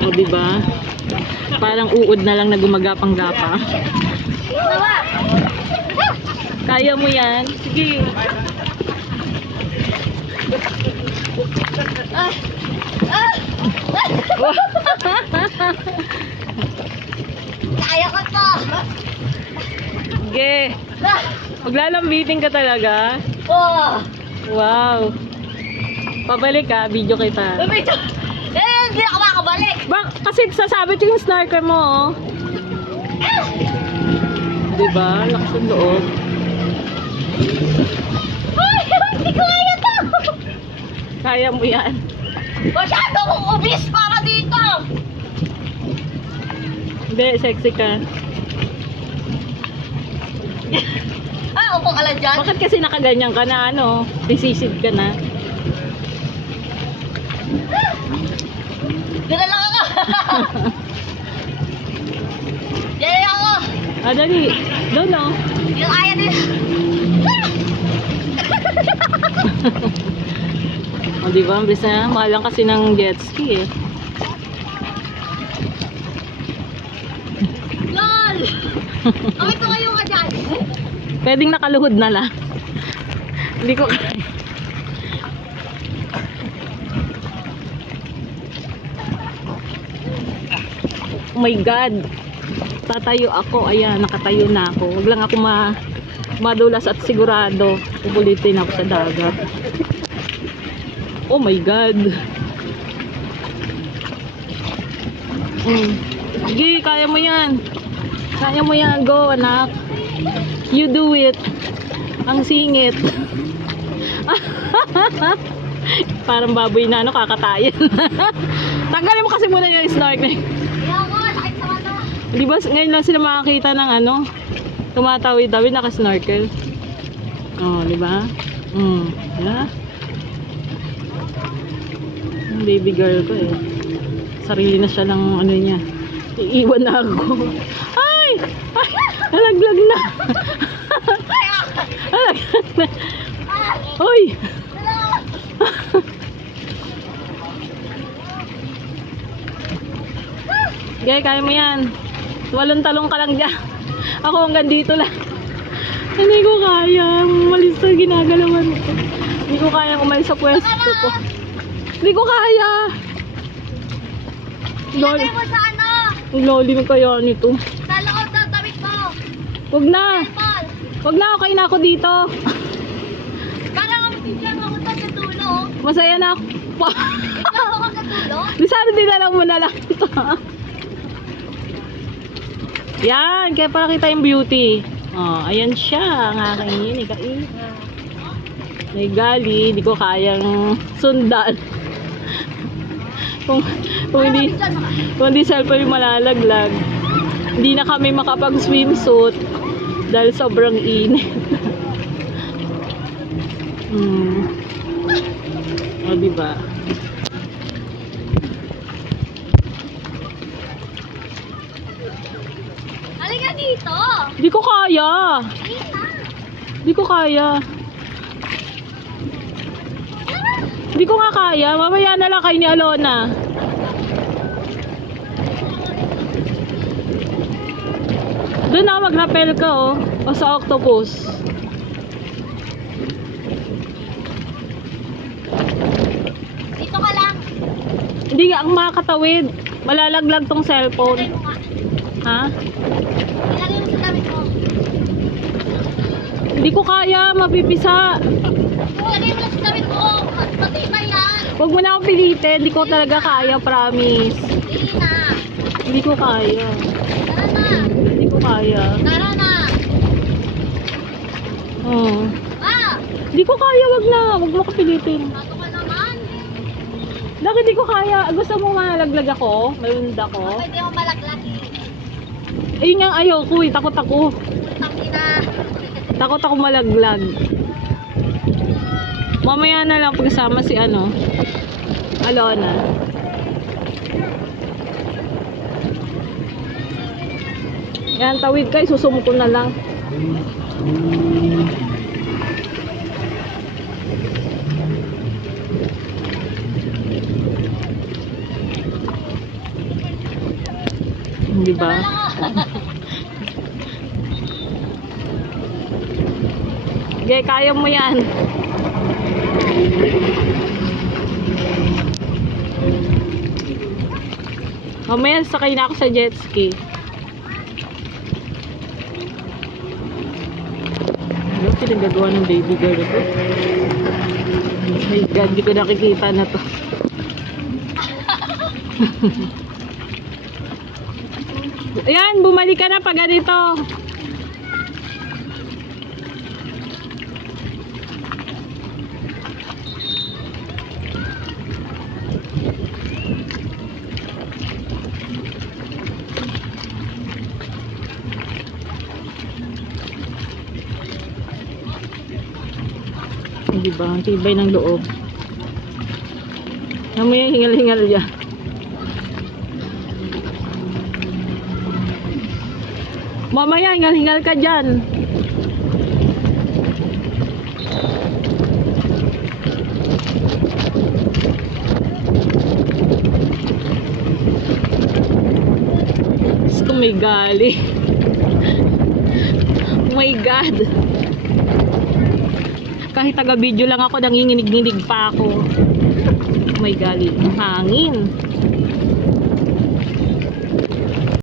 O, diba? Parang uod na lang na gumagapang-gapa. Kaya mo yan. Sige. Kaya ko to. Sige. Maglalambitin ka talaga. Oh. Wow. Pabalik ka, video kita. Lumito. Hindi ako makabalik. Kasi sasabit yung snorkel mo, oh. Diba? Lakas ang loob. Ay, hindi ko kaya to. Kaya mo yan. Masyado kong ubis para dito. Hindi, sexy ka. Upo ka lang dyan. Bakit kasi nakaganyan ka na, ano? Sisisid ka na. Dala lang ako. Dala lang ako. Ah, dali. Doon, oh. Yung kaya din. O, diba? Ang bilis na. Mahal lang kasi ng jet ski, eh. Lol. Okay, tumayo ka dyan. Pwedeng nakaluhod na lang. Hindi ko kaya. Oh my God. Tatayo ako. Ayan, nakatayo na ako. Huwag lang ako madulas at sigurado. Ubulitin ako sa dagat. Oh my God. Sige, kaya mo yan. Kaya mo yan. Go, anak. You do it. Ang singit. Parang baboy na, ano, kakatayin. Tanggalin mo kasi muna yung snorkeling. Ayoko, sakit sa mata. Di ba ngayon lang sila makakita ng ano, tumatawid-tawid, naka-snorkel. Oh, di ba? Yeah. Ang baby girl ko, eh. Sarili na siya ng ano niya. Iiwan na ako. Ay! Ay! Nalaglag na. Nalaglag na. Hoy! Okay, kaya mo yan. Walong talong ka lang dyan. Ako hanggang dito lang. Hindi ko kaya. Malis sa ginagalawan ko. Hindi ko kaya umalis sa pwesto ko. Hindi ko kaya. Ilagay mo sa ano? Ang loli ng kaya nito. Sa loob ng damit mo. Huwag na. Paul. Huwag na. Okay na ako dito. Parang ang bigyan mo ako sa dulo. Masaya na ako. Ikaw ako sa dulo? Di sana dinalang mo na lang ito. Yan. Kaya para kita yung beauty. Oh, ayan siya. Ang aking yun. May gali. Hindi ko kayang sundan. Kung hindi cellphone yung malalaglag, hindi na kami makapag swimsuit dahil sobrang init. O, diba? Halika dito. Hindi ko kaya. Hindi ko kaya. Hindi ko nga kaya. Mamaya na lang kayo ni Alona. Doon na mag-rappel ka, oh. O sa octopus. Dito ka lang. Hindi nga, ang makakatawid. Malalaglag tong cellphone. Ilagay mo nga. Ha? Ilagay mo sa damit mo. Hindi ko kaya. Mapipisa. Ilagay mo lang sa damit mo. Matibay yan. Huwag mo na akong pilitin. Hindi ko talaga kaya, promise. Hindi na. Hindi ko kaya. Tara na. Hindi ko kaya. Tara na. Oh. Ah! Hindi ko kaya. Wag na. Wag mo ko pilitin. Bato ka naman. Bakit di ko kaya? Gusto mo malaglag ako? Malund ako? Pwede ako malaglag eh. Ayun nga ayoko eh. Takot ako. Tangina. Takot ako malaglag. Mamaya na lang pagkasama si ano, Alona. Yan, tawid ka. Isusumko na lang. Di ba? Okay, kaya mo yan. Mamaya sakay na ako sa jet ski. Ano pinagagawa ng baby girl ito? Oh my God, hindi ko nakikita na to. Ayan, bumalik ka na pag ganito. Diba? Ang tibay ng loob. Namoy yung hingal-hingal niya. Mamaya, hingal-hingal ka dyan. Gusto may gali. Oh my God. Kahit taga-video lang ako, nanginginig-nginig pa ako. Oh my gali. Ang hangin.